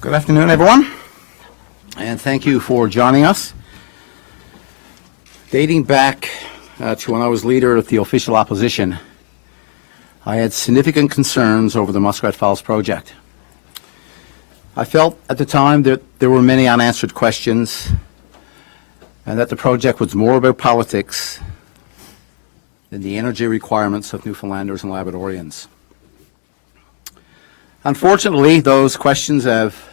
Good afternoon, everyone, and thank you for joining us. Dating back to when I was leader of the official opposition, I had significant concerns over the Muskrat Falls Project. I felt at the time that there were many unanswered questions and that the project was more about politics than the energy requirements of Newfoundlanders and Labradorians. Unfortunately, those questions have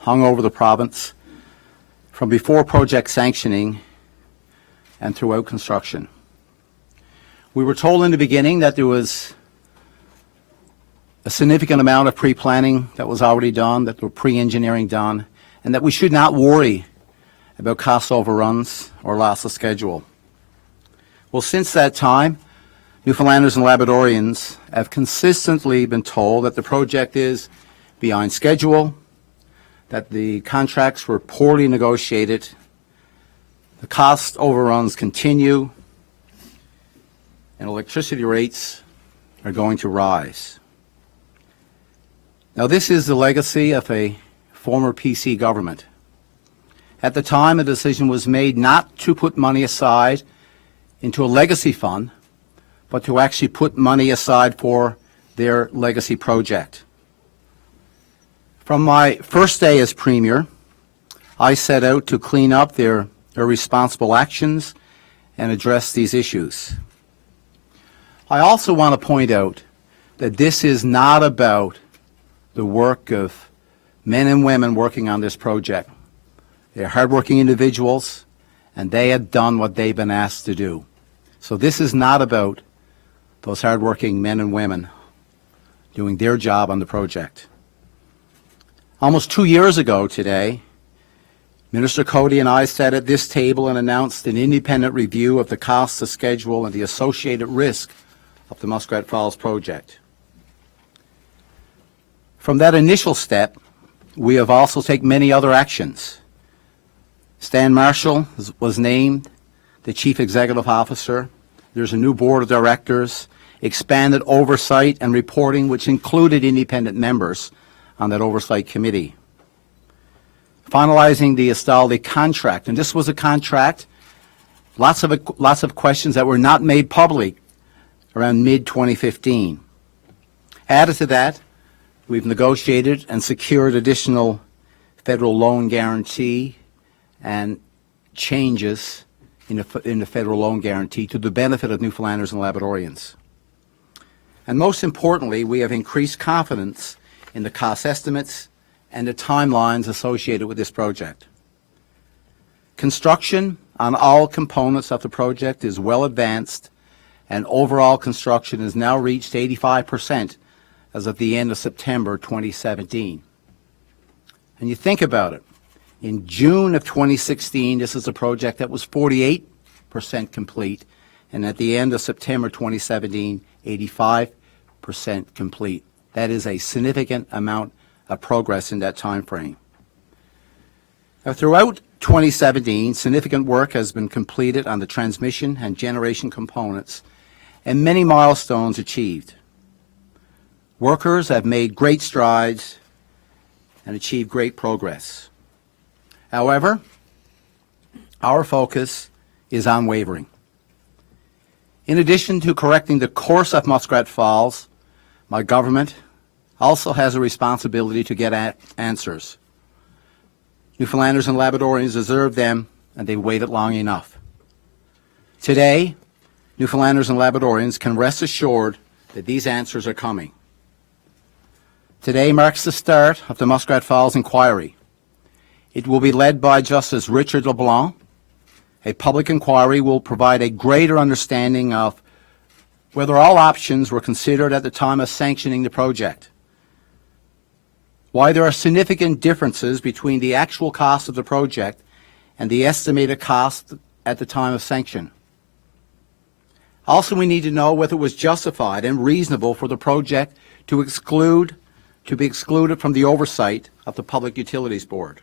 hung over the province from before project sanctioning and throughout construction. We were told in the beginning that there was a significant amount of pre-planning that was already done, that there were pre-engineering done, and that we should not worry about cost overruns or loss of schedule. Well, since that time, Newfoundlanders and Labradorians have consistently been told that the project is behind schedule, that the contracts were poorly negotiated, the cost overruns continue, and electricity rates are going to rise. Now, this is the legacy of a former PC government. At the time, a decision was made not to put money aside into a legacy fund, but to actually put money aside for their legacy project. From my first day as Premier, I set out to clean up their irresponsible actions and address these issues. I also want to point out that this is not about the work of men and women working on this project. They're hardworking individuals, and they have done what they've been asked to do. So this is not about those hardworking men and women doing their job on the project. Almost 2 years ago today, Minister Cody and I sat at this table and announced an independent review of the cost, the schedule, and the associated risk of the Muskrat Falls project. From that initial step, we have also taken many other actions. Stan Marshall was named the Chief Executive Officer. There's a new board of directors, expanded oversight and reporting, which included independent members on that oversight committee. Finalizing the Estaldi contract, and this was a contract, lots of questions that were not made public around mid-2015. Added to that, we've negotiated and secured additional federal loan guarantee and changes in the federal loan guarantee to the benefit of Newfoundlanders and Labradorians. And most importantly, we have increased confidence in the cost estimates and the timelines associated with this project. Construction on all components of the project is well advanced, and overall construction has now reached 85% as of the end of September 2017. And you think about it, in June of 2016, this is a project that was 48% complete, and at the end of September 2017, 85% complete. That is a significant amount of progress in that time frame. Now, throughout 2017, significant work has been completed on the transmission and generation components, and many milestones achieved. Workers have made great strides and achieved great progress. However, our focus is unwavering. In addition to correcting the course of Muskrat Falls, my government also has a responsibility to get answers. Newfoundlanders and Labradorians deserve them, and they waited long enough. Today, Newfoundlanders and Labradorians can rest assured that these answers are coming. Today marks the start of the Muskrat Falls inquiry. It will be led by Justice Richard LeBlanc. A public inquiry will provide a greater understanding of whether all options were considered at the time of sanctioning the project, why there are significant differences between the actual cost of the project and the estimated cost at the time of sanction. Also, we need to know whether it was justified and reasonable for the project to be excluded from the oversight of the Public Utilities Board.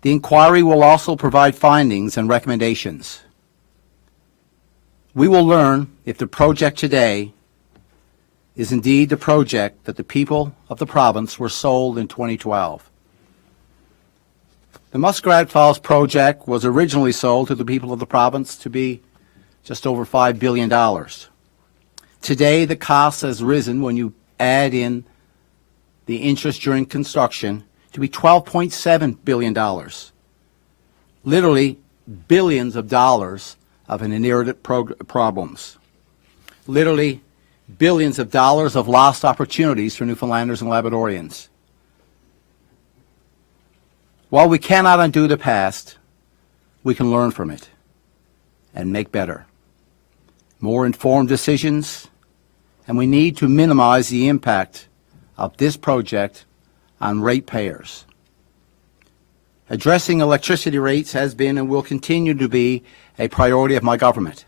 The inquiry will also provide findings and recommendations. We will learn if the project today is indeed the project that the people of the province were sold in 2012. The Muskrat Falls Project was originally sold to the people of the province to be just over $5 billion. Today, the cost has risen, when you add in the interest during construction, to be $12.7 billion. Literally billions of dollars of an inherited problems. Literally billions of dollars of lost opportunities for Newfoundlanders and Labradorians. While we cannot undo the past, we can learn from it and make better, more informed decisions, and we need to minimize the impact of this project on ratepayers. Addressing electricity rates has been and will continue to be a priority of my government.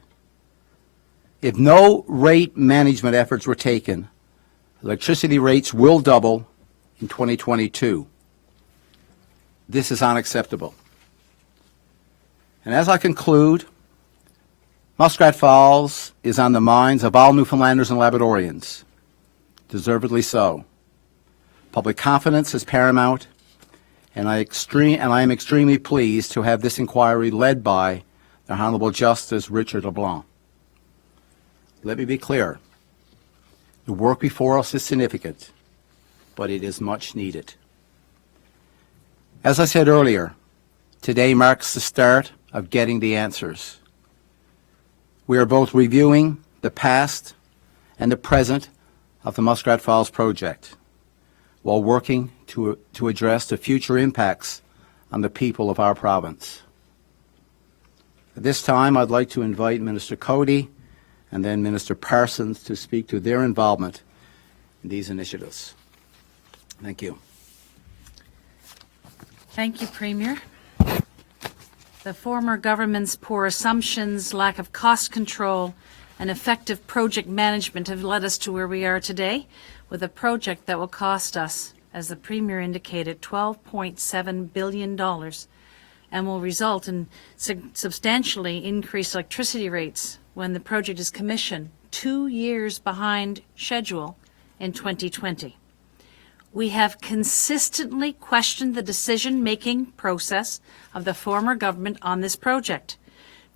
If no rate management efforts were taken, electricity rates will double in 2022. This is unacceptable. And as I conclude, Muskrat Falls is on the minds of all Newfoundlanders and Labradorians, deservedly so. Public confidence is paramount, and I am extremely pleased to have this inquiry led by the Honourable Justice Richard LeBlanc. Let me be clear. The work before us is significant, but it is much needed. As I said earlier, today marks the start of getting the answers. We are both reviewing the past and the present of the Muskrat Falls Project, while working to address the future impacts on the people of our province. At this time, I'd like to invite Minister Cody and then Minister Parsons to speak to their involvement in these initiatives. Thank you. Thank you, Premier. The former government's poor assumptions, lack of cost control, and effective project management have led us to where we are today, with a project that will cost us, as the Premier indicated, $12.7 billion and will result in substantially increased electricity rates when the project is commissioned 2 years behind schedule in 2020. We have consistently questioned the decision-making process of the former government on this project,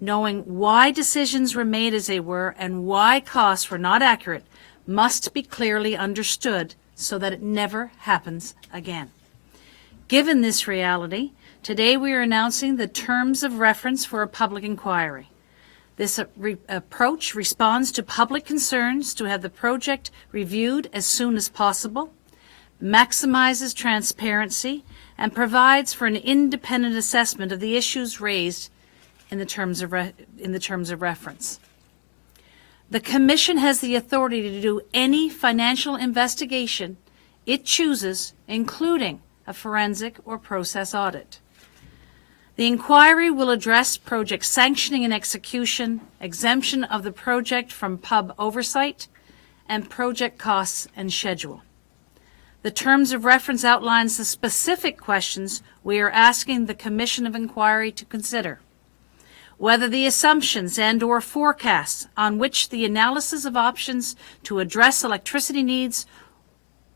knowing why decisions were made as they were and why costs were not accurate must be clearly understood so that it never happens again. Given this reality, today we are announcing the terms of reference for a public inquiry. This approach responds to public concerns to have the project reviewed as soon as possible, maximizes transparency, and provides for an independent assessment of the issues raised in the terms of reference. The Commission has the authority to do any financial investigation it chooses, including a forensic or process audit. The inquiry will address project sanctioning and execution, exemption of the project from pub oversight, and project costs and schedule. The terms of reference outlines the specific questions we are asking the Commission of Inquiry to consider. Whether the assumptions and/or forecasts on which the analysis of options to address electricity needs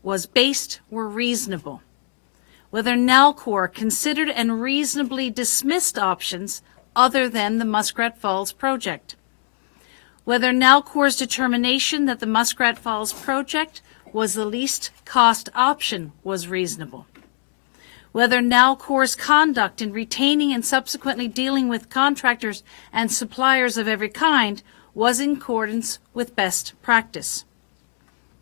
was based were reasonable. Whether Nalcor considered and reasonably dismissed options other than the Muskrat Falls project. Whether Nalcor's determination that the Muskrat Falls project was the least cost option was reasonable. Whether Nalcor's conduct in retaining and subsequently dealing with contractors and suppliers of every kind was in accordance with best practice.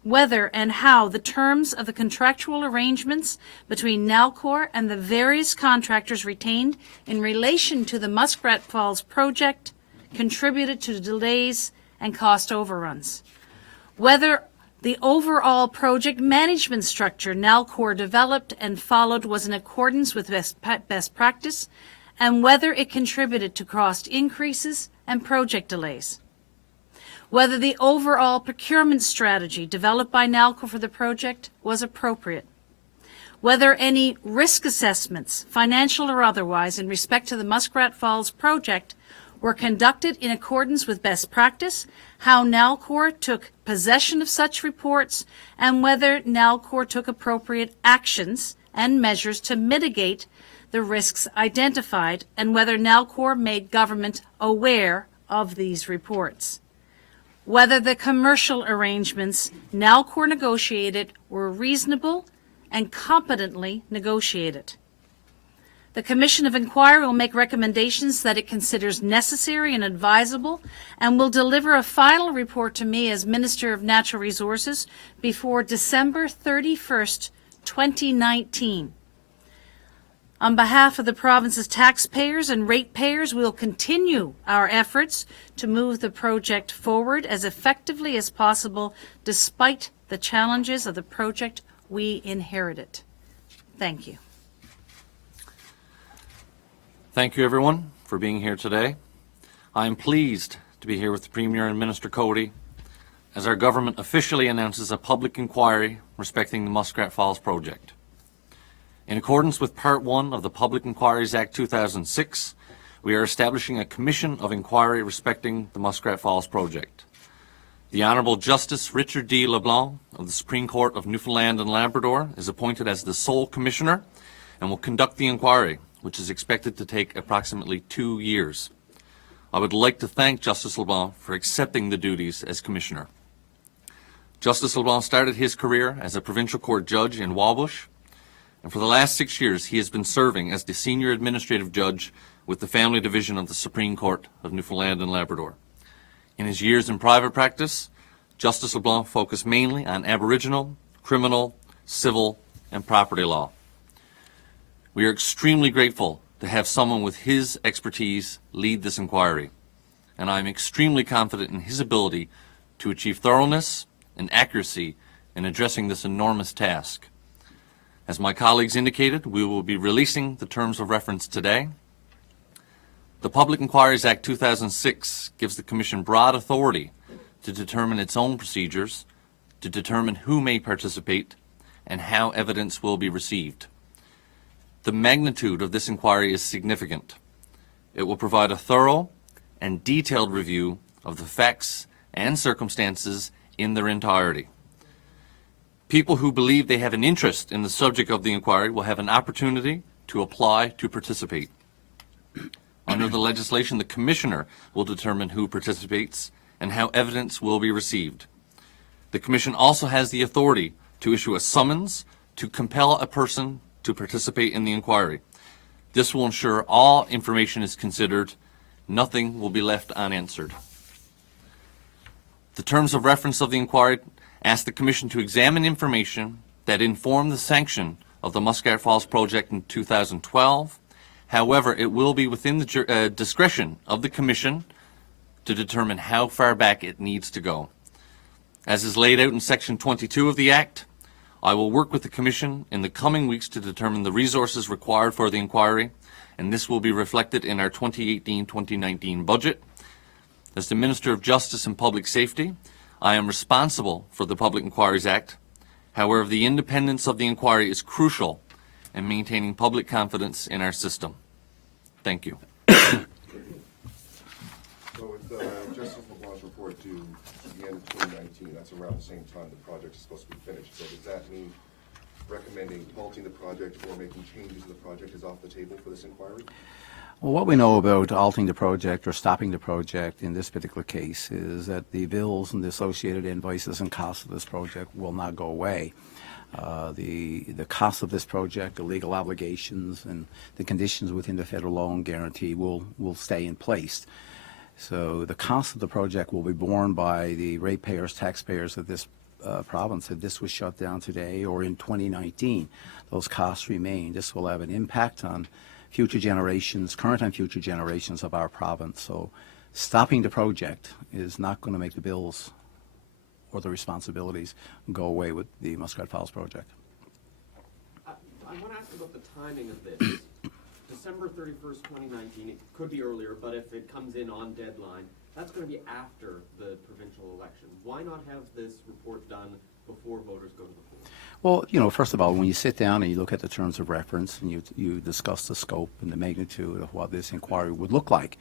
Whether and how the terms of the contractual arrangements between Nalcor and the various contractors retained in relation to the Muskrat Falls project contributed to delays and cost overruns. Whether the overall project management structure Nalcor developed and followed was in accordance with best practice, and whether it contributed to cost increases and project delays. Whether the overall procurement strategy developed by Nalcor for the project was appropriate. Whether any risk assessments, financial or otherwise, in respect to the Muskrat Falls project were conducted in accordance with best practice, how Nalcor took possession of such reports, and whether Nalcor took appropriate actions and measures to mitigate the risks identified, and whether Nalcor made government aware of these reports. Whether the commercial arrangements Nalcor negotiated were reasonable and competently negotiated. The Commission of Inquiry will make recommendations that it considers necessary and advisable, and will deliver a final report to me as Minister of Natural Resources before December 31st, 2019. On behalf of the province's taxpayers and ratepayers, we will continue our efforts to move the project forward as effectively as possible, despite the challenges of the project we inherited. Thank you. Thank you, everyone, for being here today. I am pleased to be here with the Premier and Minister Cody as our government officially announces a public inquiry respecting the Muskrat Falls Project. In accordance with Part 1 of the Public Inquiries Act 2006, we are establishing a Commission of Inquiry respecting the Muskrat Falls Project. The Honourable Justice Richard D. LeBlanc of the Supreme Court of Newfoundland and Labrador is appointed as the sole Commissioner and will conduct the inquiry, which is expected to take approximately 2 years. I would like to thank Justice LeBlanc for accepting the duties as Commissioner. Justice LeBlanc started his career as a provincial court judge in Wabush, and for the last 6 years he has been serving as the Senior Administrative Judge with the Family Division of the Supreme Court of Newfoundland and Labrador. In his years in private practice, Justice LeBlanc focused mainly on Aboriginal, criminal, civil, and property law. We are extremely grateful to have someone with his expertise lead this inquiry, and I am extremely confident in his ability to achieve thoroughness and accuracy in addressing this enormous task. As my colleagues indicated, we will be releasing the terms of reference today. The Public Inquiries Act 2006 gives the Commission broad authority to determine its own procedures, to determine who may participate, and how evidence will be received. The magnitude of this inquiry is significant. It will provide a thorough and detailed review of the facts and circumstances in their entirety. People who believe they have an interest in the subject of the inquiry will have an opportunity to apply to participate. Under the legislation, the Commissioner will determine who participates and how evidence will be received. The Commission also has the authority to issue a summons to compel a person to participate in the inquiry. This will ensure all information is considered, nothing will be left unanswered. The terms of reference of the inquiry ask the Commission to examine information that informed the sanction of the Muskrat Falls Project in 2012. However, it will be within the discretion of the Commission to determine how far back it needs to go. As is laid out in Section 22 of the Act, I will work with the Commission in the coming weeks to determine the resources required for the inquiry, and this will be reflected in our 2018-2019 budget. As the Minister of Justice and Public Safety, I am responsible for the Public Inquiries Act. However, the independence of the inquiry is crucial in maintaining public confidence in our system. Thank you. So with Justice LeBlanc's report due the end of 2019, that's around the same time the project is supposed to be finished. So does that mean recommending halting the project or making changes to the project is off the table for this inquiry? Well, what we know about halting the project or stopping the project in this particular case is that the bills and the associated invoices and costs of this project will not go away. The cost of this project, the legal obligations, and the conditions within the federal loan guarantee will stay in place. So the cost of the project will be borne by the ratepayers, taxpayers of this province. If this was shut down today or in 2019, those costs remain. This will have an impact on future generations, current and future generations of our province. So stopping the project is not going to make the bills or the responsibilities go away with the Muskrat Falls Project. I want to ask about the timing of this. December 31st, 2019, it could be earlier, but if it comes in on deadline, that's going to be after the provincial election. Why not have this report done before voters go to the polls? Well, you know, first of all, when you sit down and you look at the terms of reference and you discuss the scope and the magnitude of what this inquiry would look like,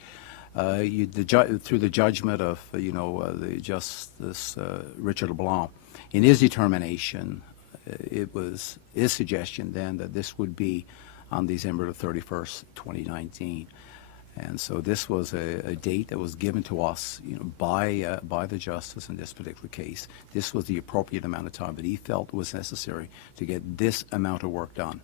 through the judgment of, the Justice Richard LeBlanc, in his determination, it was his suggestion then that this would be on December the 31st, 2019. And so this was a date that was given to us, by the justice in this particular case. This was the appropriate amount of time that he felt was necessary to get this amount of work done.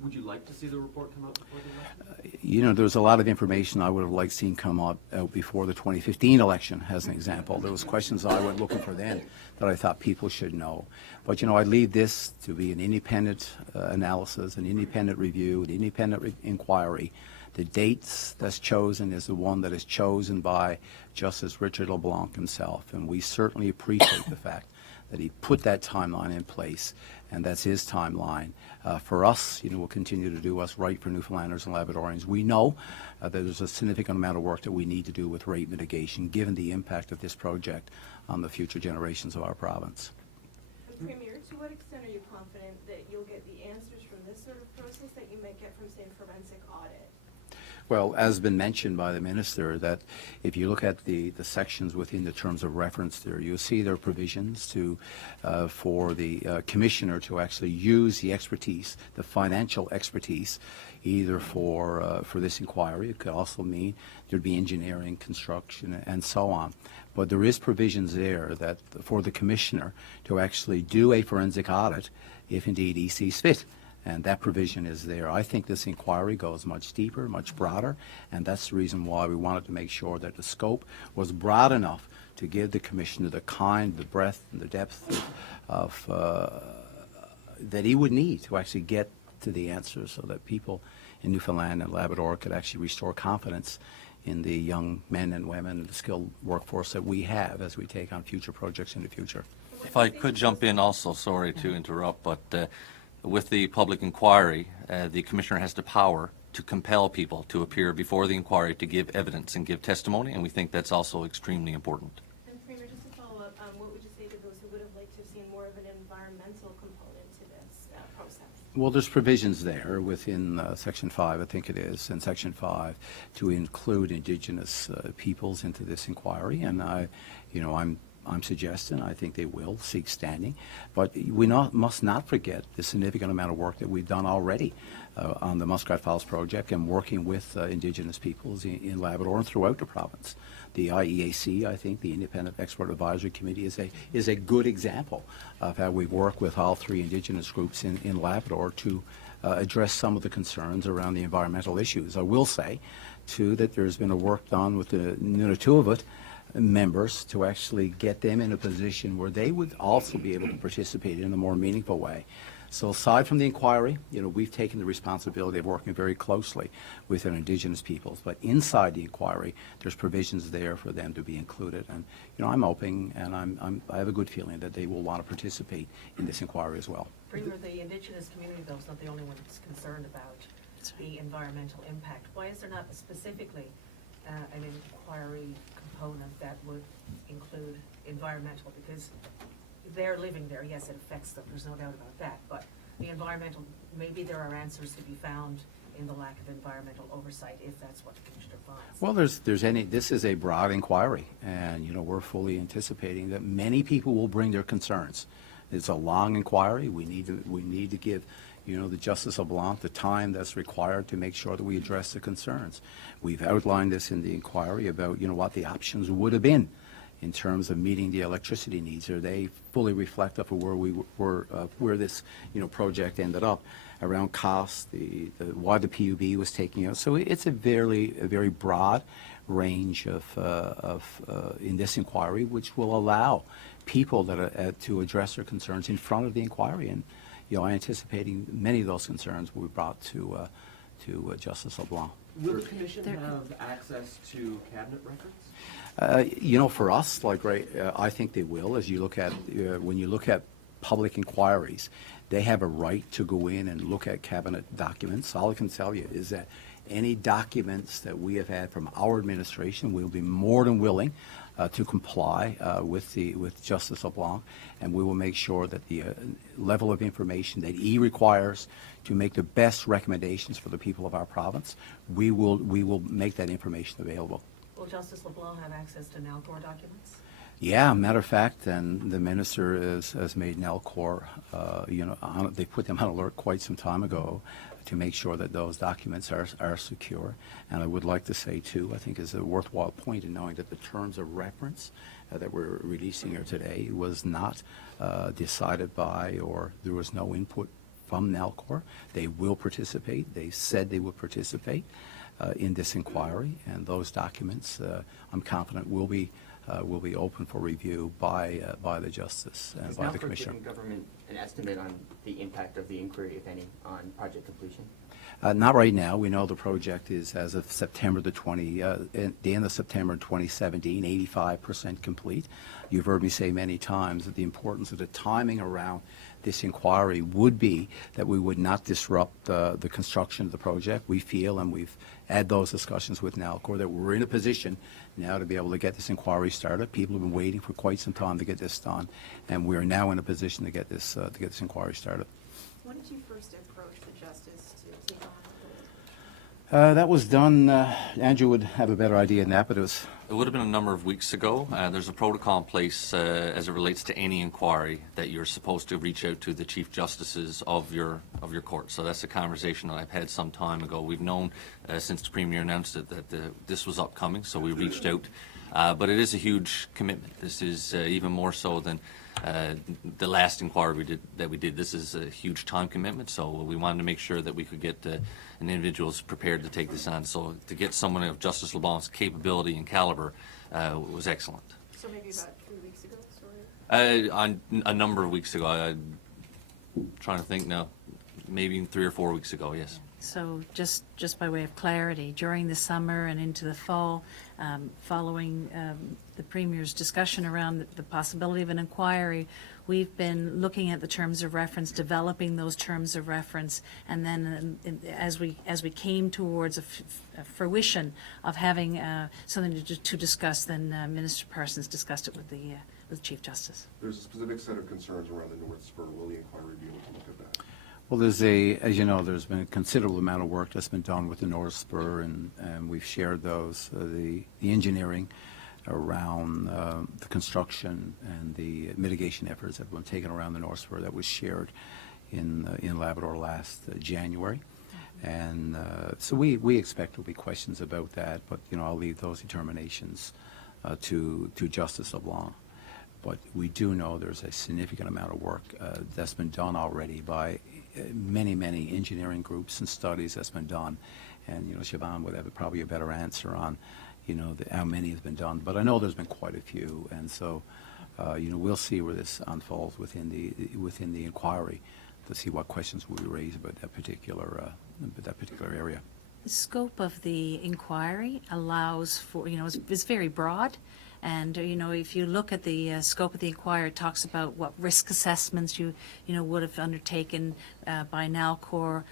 Would you like to see the report come out before the election? There's a lot of information I would have liked seen come out before the 2015 election, as an example. There was questions I went looking for then that I thought people should know. But, I leave this to be an independent analysis, an independent review, an independent inquiry. The dates that's chosen is the one that is chosen by Justice Richard LeBlanc himself, and we certainly appreciate the fact that he put that timeline in place, and that's his timeline. For us, we'll continue to do what's right for Newfoundlanders and Labradorians. We know that there's a significant amount of work that we need to do with rate mitigation, given the impact of this project on the future generations of our province. And Premier, to what extent are you confident that you'll get the answers from this sort of process that you might get from, say, a forensic audit? Well, as been mentioned by the Minister, that if you look at the sections within the terms of reference there, you'll see there are provisions for the Commissioner to actually use the expertise, the financial expertise, either for this inquiry. It could also mean there'd be engineering, construction, and so on. But there is provisions there that for the Commissioner to actually do a forensic audit if indeed he sees fit. And that provision is there. I think this inquiry goes much deeper, much broader, and that's the reason why we wanted to make sure that the scope was broad enough to give the Commissioner the breadth, and the depth of that he would need to actually get to the answers, so that people in Newfoundland and Labrador could actually restore confidence in the young men and women, the skilled workforce that we have as we take on future projects in the future. If I could jump in also, sorry to interrupt, but with the public inquiry, the Commissioner has the power to compel people to appear before the inquiry to give evidence and give testimony, and we think that's also extremely important. And Premier, just to follow up, what would you say to those who would have liked to have seen more of an environmental component to this process? Well, there's provisions there within Section 5, I think it is, and Section 5 to include Indigenous peoples into this inquiry, and I'm suggesting, I think they will seek standing, but we must not forget the significant amount of work that we've done already on the Muskrat Falls Project and working with Indigenous peoples in Labrador and throughout the province. The IEAC, I think, the Independent Expert Advisory Committee, is a good example of how we work with all three Indigenous groups in Labrador to address some of the concerns around the environmental issues. I will say, too, that there's been a work done with the Nunatuavut members to actually get them in a position where they would also be able to participate in a more meaningful way. So aside from the inquiry, we've taken the responsibility of working very closely with our Indigenous peoples, but inside the inquiry, there's provisions there for them to be included. And, I'm hoping, and I have a good feeling that they will want to participate in this inquiry as well. Premier, the Indigenous community, though, is not the only one that's concerned about the environmental impact. Why is there not specifically an inquiry component that would include environmental? Because they're living there, yes, it affects them, there's no doubt about that, but the environmental, maybe there are answers to be found in the lack of environmental oversight, if that's what the Commissioner finds. Well, this is a broad inquiry, and, we're fully anticipating that many people will bring their concerns. It's a long inquiry. We need to give the Justice LeBlanc the time that's required to make sure that we address the concerns. We've outlined this in the inquiry about, what the options would have been in terms of meeting the electricity needs. Are they fully reflective of where we were, where this, project ended up, around cost, why the PUB was taking out. So it's a very broad range of in this inquiry, which will allow people that to address their concerns in front of the inquiry. And I'm anticipating many of those concerns will be brought to Justice LeBlanc. Will the Commission have access to cabinet records? For us, I think they will. As you look at when you look at public inquiries, they have a right to go in and look at cabinet documents. All I can tell you is that any documents that we have had from our administration, we'll be more than willing to comply with Justice LeBlanc, and we will make sure that the level of information that he requires to make the best recommendations for the people of our province, we will make that information available. Will Justice LeBlanc have access to Nalcor documents? Yeah, matter of fact, and the minister has made Nalcor, they put them on alert quite some time ago to make sure that those documents are secure. And I would like to say, too, I think is a worthwhile point in knowing that the terms of reference that we're releasing here today was not decided by, or there was no input from Nalcor. They will participate. They said they will participate in this inquiry, and those documents, I'm confident, will be open for review by the Justice and Is by the Nalcor Commissioner. giving government an estimate on the impact of the inquiry, if any, on project completion? Not right now. We know the project is, as of September the end of September 2017, 85% complete. You've heard me say many times that the importance of the timing around this inquiry would be that we would not disrupt the construction of the project. We feel, and we've had those discussions with Nalcor, that we're in a position now to be able to get this inquiry started. People have been waiting for quite some time to get this done, and we are now in a position to get this inquiry started. When did you first approach the Justice to take on the case? That was done, Andrew would have a better idea than that, but It would have been a number of weeks ago. There's a protocol in place as it relates to any inquiry that you're supposed to reach out to the Chief Justices of your court. So that's a conversation that I've had some time ago. We've known since the Premier announced it that this was upcoming, so we reached out. But it is a huge commitment. This is even more so than the last inquiry we did. This is a huge time commitment, so we wanted to make sure that we could get an individuals prepared to take this on. So to get someone of Justice LeBlanc's capability and caliber was excellent. So maybe about 3 weeks ago, sort of? On a number of weeks ago, I'm trying to think now, maybe 3 or 4 weeks ago, yes. So just by way of clarity, during the summer and into the fall, following the Premier's discussion around the possibility of an inquiry, we've been looking at the terms of reference, developing those terms of reference, and then as we came towards a fruition of having something to discuss, then Minister Parsons discussed it with the Chief Justice. There's a specific set of concerns around the North Spur. Will the inquiry be able to look at that? well, as you know, there's been a considerable amount of work that's been done with the North Spur, and we've shared those, the engineering around the construction and the mitigation efforts that have been taken around the North Spur that was shared in Labrador last January. And so we expect there'll be questions about that, but, I'll leave those determinations to Justice LeBlanc. But we do know there's a significant amount of work that's been done already by many engineering groups and studies that's been done. And, Siobhan would have probably a better answer on, how many has been done. But I know there's been quite a few. And so, we'll see where this unfolds within the inquiry to see what questions will be raised about that particular area. The scope of the inquiry allows for, it's very broad. And, if you look at the scope of the inquiry, it talks about what risk assessments you would have undertaken by Nalcor,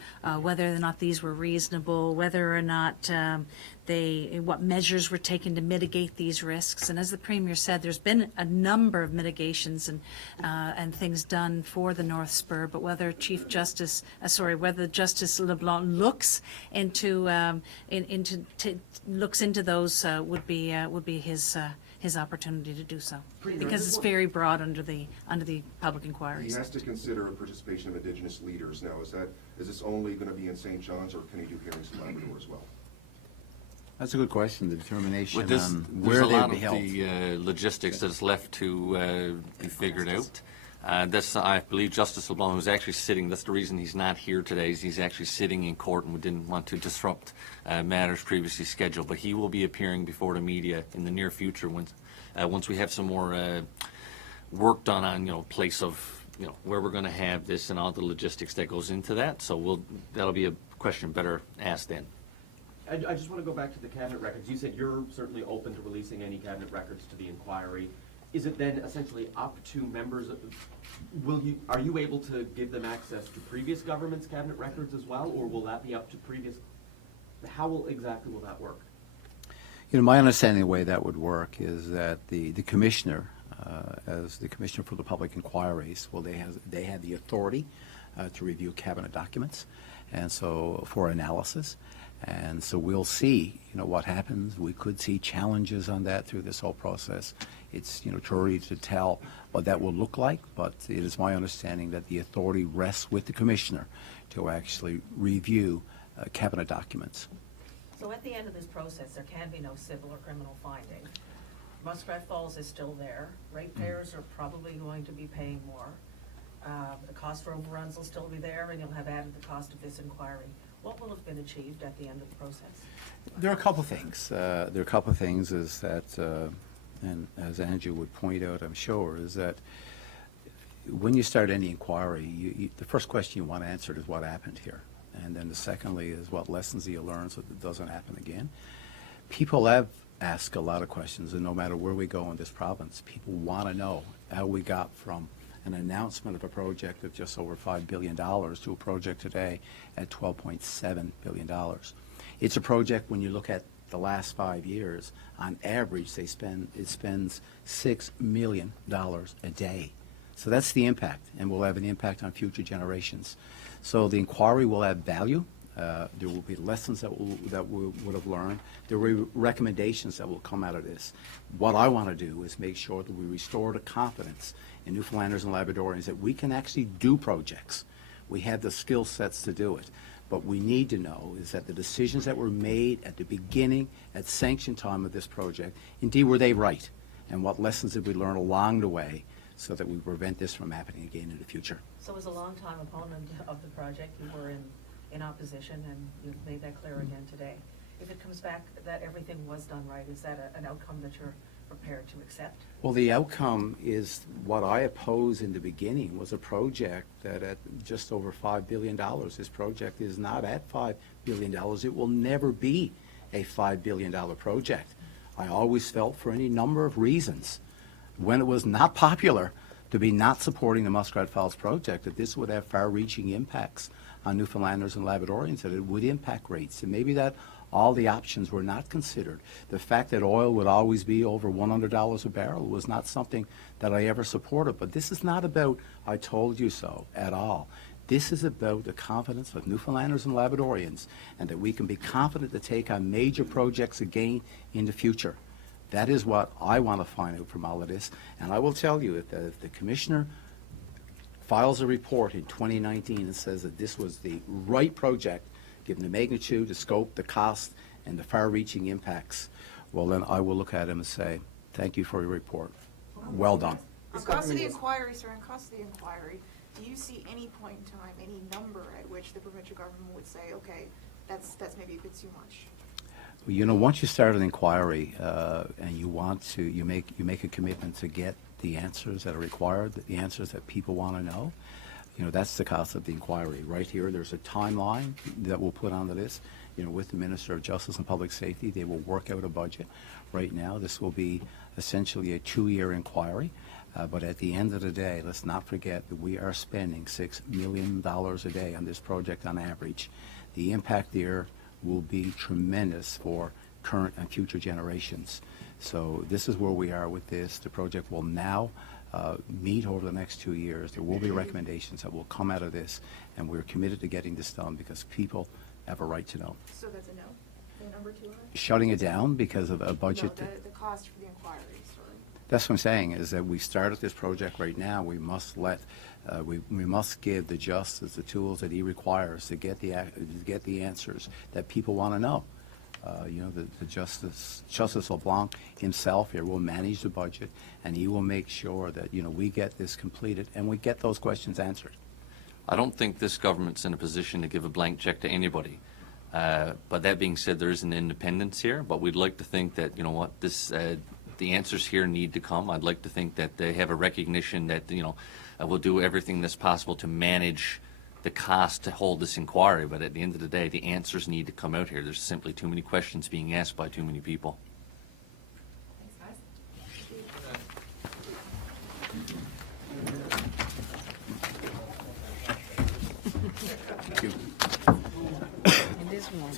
whether or not these were reasonable, whether or not what measures were taken to mitigate these risks. And as the Premier said, there's been a number of mitigations and things done for the North Spur, but whether Justice LeBlanc looks into those would be his opportunity to do so, because it's very broad under the public He inquiries. has to consider a participation of Indigenous leaders now. Is this only going to be in St. John's, or can he do hearings in Labrador as well? That's a good question, the determination With this, on there's where a they lot would be of held. the logistics that's left to be figured out. I believe Justice LeBlanc, who's actually sitting, that's the reason he's not here today, is he's actually sitting in court, and we didn't want to disrupt matters previously scheduled. But he will be appearing before the media in the near future once we have some more work done on, place of, where we're going to have this and all the logistics that goes into that. So that'll be a question better asked then. I just want to go back to the cabinet records. You said you're certainly open to releasing any cabinet records to the inquiry. Is it then essentially up to members? Are you able to give them access to previous government's cabinet records as well, or will that be up to previous? How exactly will that work? My understanding of the way that would work is that the commissioner, as the commissioner for the public inquiries, they have the authority to review cabinet documents, and so for analysis. And so we'll see, what happens. We could see challenges on that through this whole process. It's, too early to tell what that will look like, but it is my understanding that the authority rests with the commissioner to actually review cabinet documents. So at the end of this process, there can be no civil or criminal finding. Muskrat Falls is still there. Ratepayers are probably going to be paying more. The cost for overruns will still be there, and you'll have added the cost of this inquiry. What will have been achieved at the end of the process? There are a couple things. Is that, and as Andrew would point out, I'm sure, is that when you start any inquiry, the first question you want answered is what happened here. And then the secondly is what lessons do you learn so that it doesn't happen again. People have asked a lot of questions, and no matter where we go in this province, people want to know how we got from an announcement of a project of just over $5 billion to a project today at $12.7 billion. It's a project, when you look at the last 5 years, on average, it spends $6 million a day. So that's the impact, and will have an impact on future generations. So the inquiry will have value. There will be lessons that we would have learned. There will be recommendations that will come out of this. What I want to do is make sure that we restore the confidence in Newfoundlanders and Labradorians that we can actually do projects. We have the skill sets to do it. But we need to know is that the decisions that were made at the beginning, at sanction time of this project, indeed, were they right? And what lessons did we learn along the way so that we prevent this from happening again in the future? So as a longtime opponent of the project, you were in opposition, and you've made that clear again today. If it comes back that everything was done right, is that an outcome that you're prepared to accept? Well, the outcome is what I opposed in the beginning was a project that at just over $5 billion. This project is not at $5 billion. It will never be a $5 billion project. I always felt, for any number of reasons, when it was not popular to be not supporting the Muskrat Falls Project, that this would have far-reaching impacts on Newfoundlanders and Labradorians, that it would impact rates, and maybe that all the options were not considered. The fact that oil would always be over $100 a barrel was not something that I ever supported. But this is not about I told you so at all. This is about the confidence of Newfoundlanders and Labradorians, and that we can be confident to take on major projects again in the future. That is what I want to find out from all of this. And I will tell you that if the commissioner files a report in 2019 and says that this was the right project, given the magnitude, the scope, the cost, and the far-reaching impacts, well, then I will look at him and say, thank you for your report. Well done. On cost of the inquiry, sir, on cost of the inquiry, do you see any point in time, any number at which the provincial government would say, okay, that's maybe a bit too much? Well, once you start an inquiry and you make a commitment to get the answers that are required, the answers that people want to know, that's the cost of the inquiry. Right here, there's a timeline that we'll put onto this. With the Minister of Justice and Public Safety, they will work out a budget. Right now, this will be essentially a 2-year inquiry. But at the end of the day, let's not forget that we are spending $6 million a day on this project on average. The impact there will be tremendous for current and future generations. So this is where we are with this. The project will now meet over the next 2 years. There will be recommendations that will come out of this, and we're committed to getting this done because people have a right to know. So that's a no? The number 2 on it? Shutting it down because of a budget. No, the cost for the inquiry, sorry. That's what I'm saying, is that we started this project right now. We must we must give the justice the tools that he requires to get the answers that people want to know. The Justice LeBlanc himself here will manage the budget, and he will make sure that we get this completed and we get those questions answered. I don't think this government's in a position to give a blank check to anybody. But that being said, there is an independence here. But we'd like to think that the answers here need to come. I'd like to think that they have a recognition that we'll do everything that's possible to manage the cost to hold this inquiry, but at the end of the day, the answers need to come out here. There's simply too many questions being asked by too many people. Thank you. It is warm.